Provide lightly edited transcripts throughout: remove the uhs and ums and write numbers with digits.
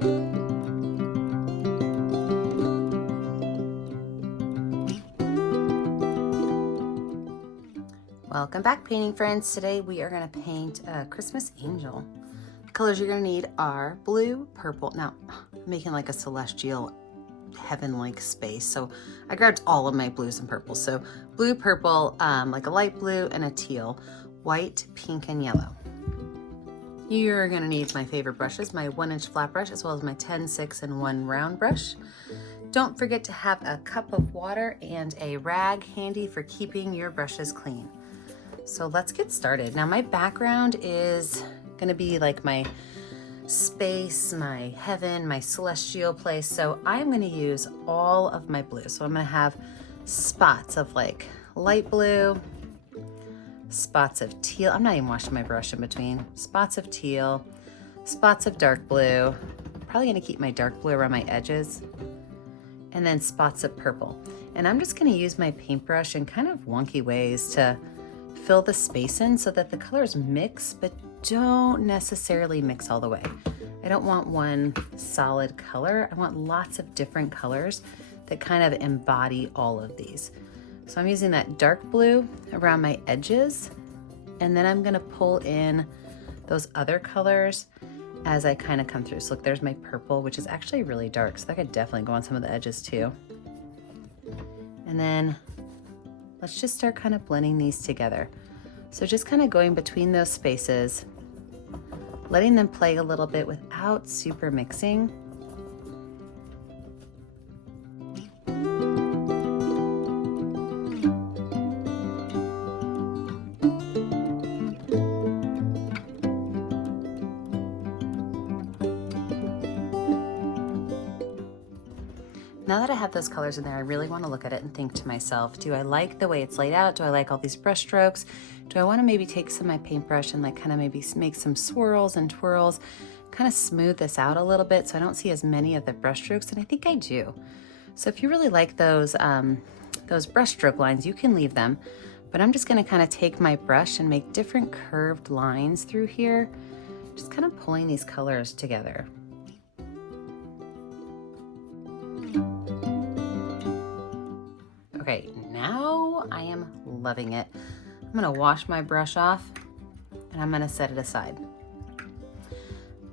Welcome back, painting friends. Today we are going to paint a Christmas angel. The colors you're going to need are blue, purple. Now, I'm making like a celestial heaven-like space, so I grabbed all of my blues and purples. So blue, purple, like a light blue and a teal, white, pink, and yellow. You're going to need my favorite brushes, my 1-inch flat brush, as well as my 10, 6, and 1 round brush. Don't forget to have a cup of water and a rag handy for keeping your brushes clean. So let's get started. Now my background is gonna be like my space, my heaven, my celestial place. So I'm gonna use all of my blue. So I'm gonna have spots of like light blue, spots of teal. I'm not even washing my brush in between. Spots of teal, spots of dark blue. Probably gonna keep my dark blue around my edges. And then spots of purple. And I'm just gonna use my paintbrush in kind of wonky ways to fill the space in so that the colors mix, but don't necessarily mix all the way. I don't want one solid color. I want lots of different colors that kind of embody all of these. So I'm using that dark blue around my edges, and then I'm gonna pull in those other colors as I kind of come through. So look, there's my purple, which is actually really dark, so that could definitely go on some of the edges too. And then let's just start kind of blending these together. So just kind of going between those spaces, letting them play a little bit without super mixing. Now that I have those colors in there, I really want to look at it and think to myself, do I like the way it's laid out? Do I like all these brush strokes? Do I want to maybe take some of my paintbrush and like kind of maybe make some swirls and twirls, kind of smooth this out a little bit so I don't see as many of the brush strokes? And I think I do. So if you really like those brush stroke lines, you can leave them. But I'm just going to kind of take my brush and make different curved lines through here, just kind of pulling these colors together. Okay, now I am loving it. I'm gonna wash my brush off and I'm gonna set it aside.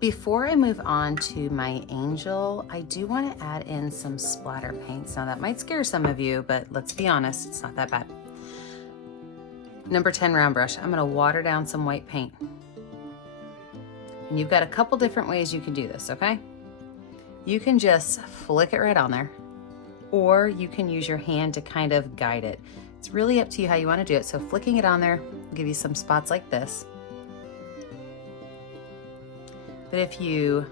Before I move on to my angel, I do wanna add in some splatter paints. Now that might scare some of you, but let's be honest, it's not that bad. Number 10 round brush, I'm gonna water down some white paint. And you've got a couple different ways you can do this, okay? You can just flick it right on there, or you can use your hand to kind of guide it. It's really up to you how you want to do it. So flicking it on there will give you some spots like this. But if you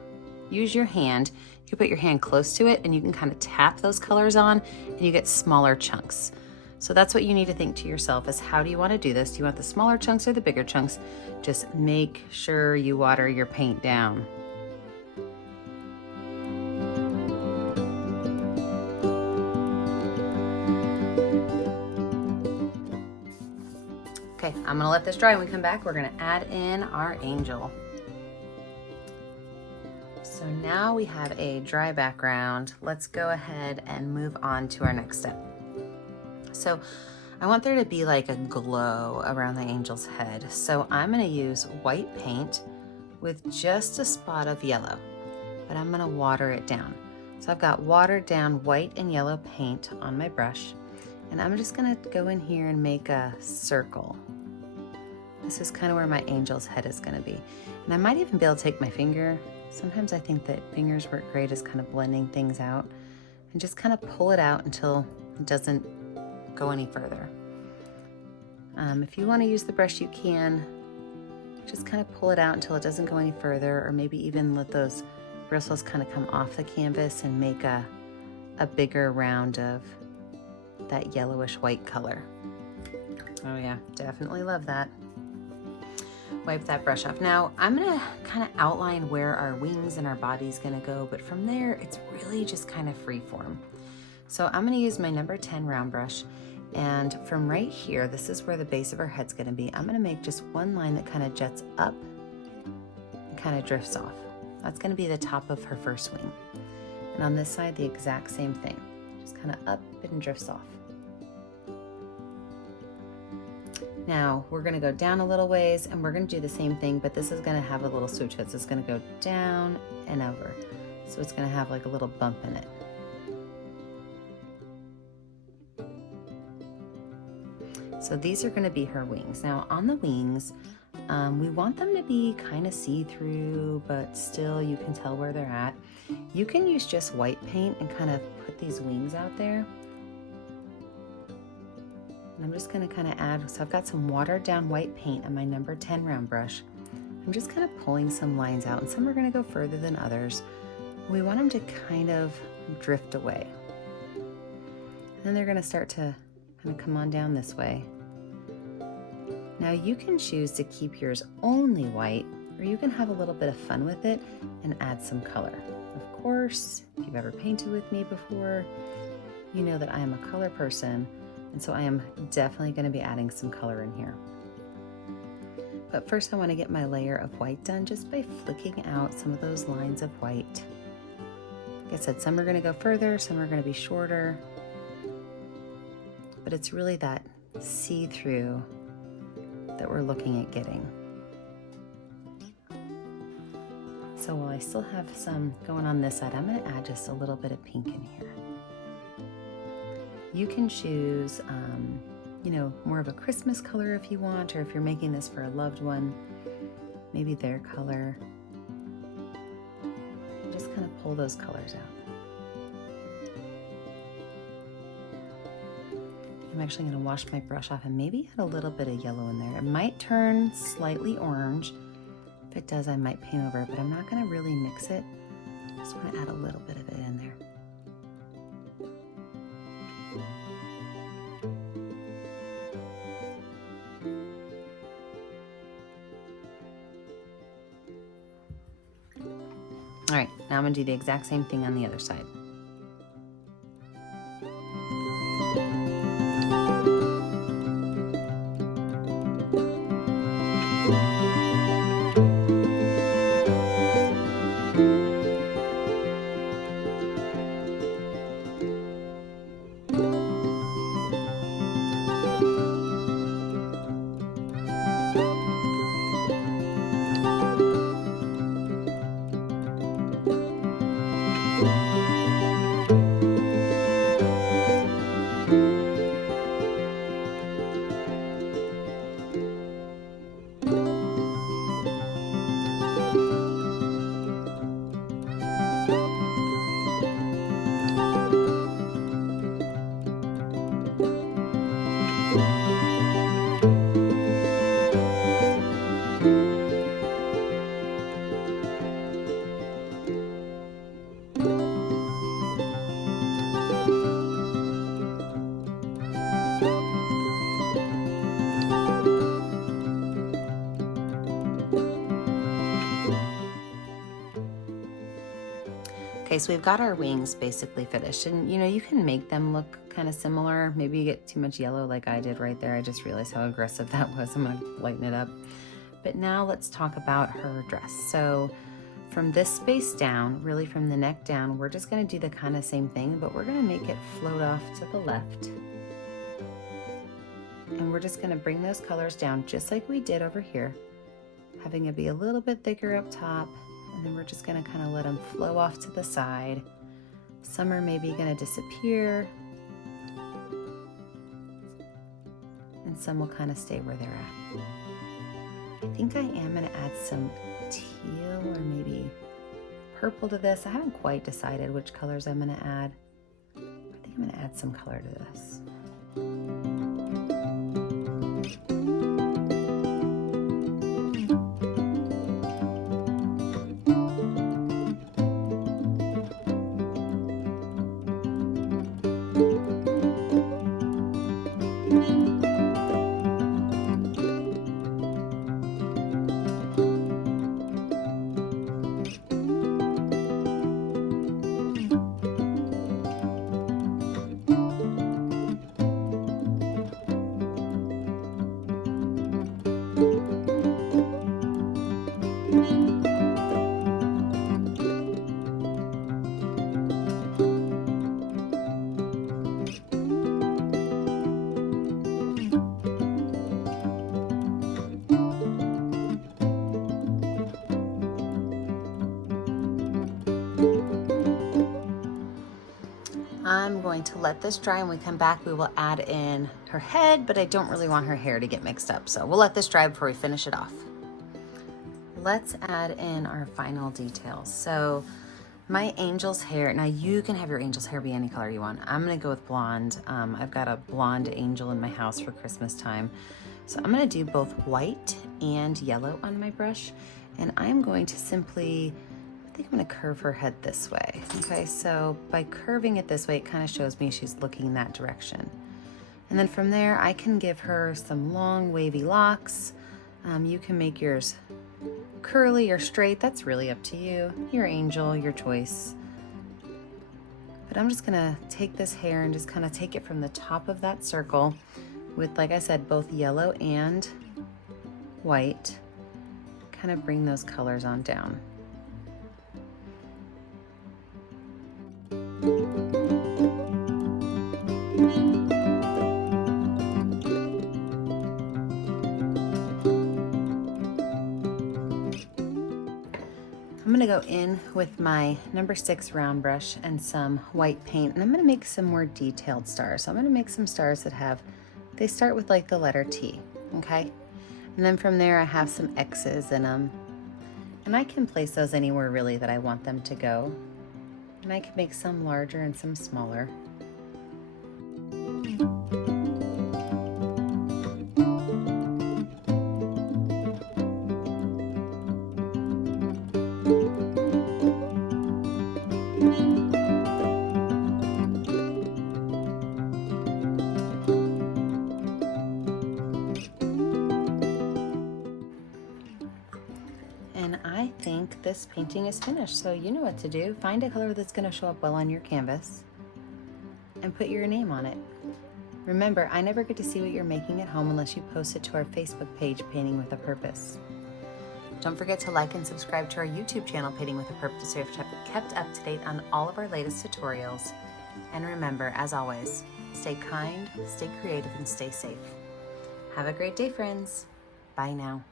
use your hand, you can put your hand close to it and you can kind of tap those colors on and you get smaller chunks. So that's what you need to think to yourself is, how do you want to do this? Do you want the smaller chunks or the bigger chunks? Just make sure you water your paint down. Okay, I'm gonna let this dry. When we come back, we're gonna add in our angel. So now we have a dry background. Let's go ahead and move on to our next step. So I want there to be like a glow around the angel's head. So I'm gonna use white paint with just a spot of yellow, but I'm gonna water it down. So I've got watered down white and yellow paint on my brush, and I'm just gonna go in here and make a circle. This is kind of where my angel's head is gonna be. And I might even be able to take my finger. Sometimes I think that fingers work great as kind of blending things out, and just kind of pull it out until it doesn't go any further. If you wanna use the brush, you can. Just kind of pull it out until it doesn't go any further, or maybe even let those bristles kind of come off the canvas and make a bigger round of that yellowish white color. Oh yeah, definitely love that. Wipe that brush off. Now I'm gonna kind of outline where our wings and our body's gonna go, but from there it's really just kind of free form. So I'm gonna use my number 10 round brush, and from right here, this is where the base of our head's gonna be. I'm gonna make just one line that kind of jets up and kind of drifts off. That's going to be the top of her first wing. And on this side, the exact same thing. Just kind of up and drifts off. Now we're going to go down a little ways and we're going to do the same thing, but this is going to have a little switch. So it's going to go down and over. So it's going to have like a little bump in it. So these are going to be her wings. Now on the wings, we want them to be kind of see-through, but still you can tell where they're at. You can use just white paint and kind of put these wings out there. And I'm just going to kind of add, so I've got some watered down white paint on my number 10 round brush. I'm just kind of pulling some lines out, and some are going to go further than others. We want them to kind of drift away. And then they're going to start to kind of come on down this way. Now you can choose to keep yours only white, or you can have a little bit of fun with it and add some color. Of course, if you've ever painted with me before, you know that I am a color person, and so I am definitely going to be adding some color in here. But first I want to get my layer of white done just by flicking out some of those lines of white. Like I said, some are going to go further, some are going to be shorter, but it's really that see-through that we're looking at getting. So while I still have some going on this side, I'm going to add just a little bit of pink in here. You can choose, you know, more of a Christmas color if you want, or if you're making this for a loved one, maybe their color. Just kind of pull those colors out. I'm actually going to wash my brush off and maybe add a little bit of yellow in there. It might turn slightly orange. If it does, I might paint over it, but I'm not going to really mix it. I just want to add a little bit of it in there. All right, now I'm going to do the exact same thing on the other side. Okay, so we've got our wings basically finished, and you know, you can make them look kind of similar. Maybe you get too much yellow like I did right there. I just realized how aggressive that was. I'm gonna lighten it up. But now let's talk about her dress. So from this space down, really from the neck down, we're just gonna do the kind of same thing, but we're gonna make it float off to the left. And we're just gonna bring those colors down just like we did over here, having it be a little bit thicker up top. And then we're just going to kind of let them flow off to the side. Some are maybe going to disappear. And some will kind of stay where they're at. I think I am going to add some teal or maybe purple to this. I haven't quite decided which colors I'm going to add. I think I'm going to add some color to this. I'm going to let this dry, and when we come back, we will add in her head, but I don't really want her hair to get mixed up. So we'll let this dry before we finish it off. Let's add in our final details. So my angel's hair, now you can have your angel's hair be any color you want. I'm gonna go with blonde. I've got a blonde angel in my house for Christmas time. So I'm gonna do both white and yellow on my brush. And I'm going to simply, I think I'm gonna curve her head this way. Okay, so by curving it this way, it kind of shows me she's looking that direction. And then from there, I can give her some long wavy locks. You can make yours curly or straight, that's really up to you. Your angel, your choice. But I'm just gonna take this hair and just kind of take it from the top of that circle with, like I said, both yellow and white. Kind of bring those colors on down. I'm gonna go in with my number 6 round brush and some white paint, and I'm gonna make some more detailed stars. So I'm gonna make some stars that have, they start with like the letter T, okay? And then from there I have some X's in them. And I can place those anywhere really that I want them to go. And I can make some larger and some smaller. And I think this painting is finished, so you know what to do. Find a color that's gonna show up well on your canvas and put your name on it. Remember, I never get to see what you're making at home unless you post it to our Facebook page, Painting with a Purpose. Don't forget to like and subscribe to our YouTube channel, Painting with a Purpose, so you're kept up to date on all of our latest tutorials. And remember, as always, stay kind, stay creative, and stay safe. Have a great day, friends. Bye now.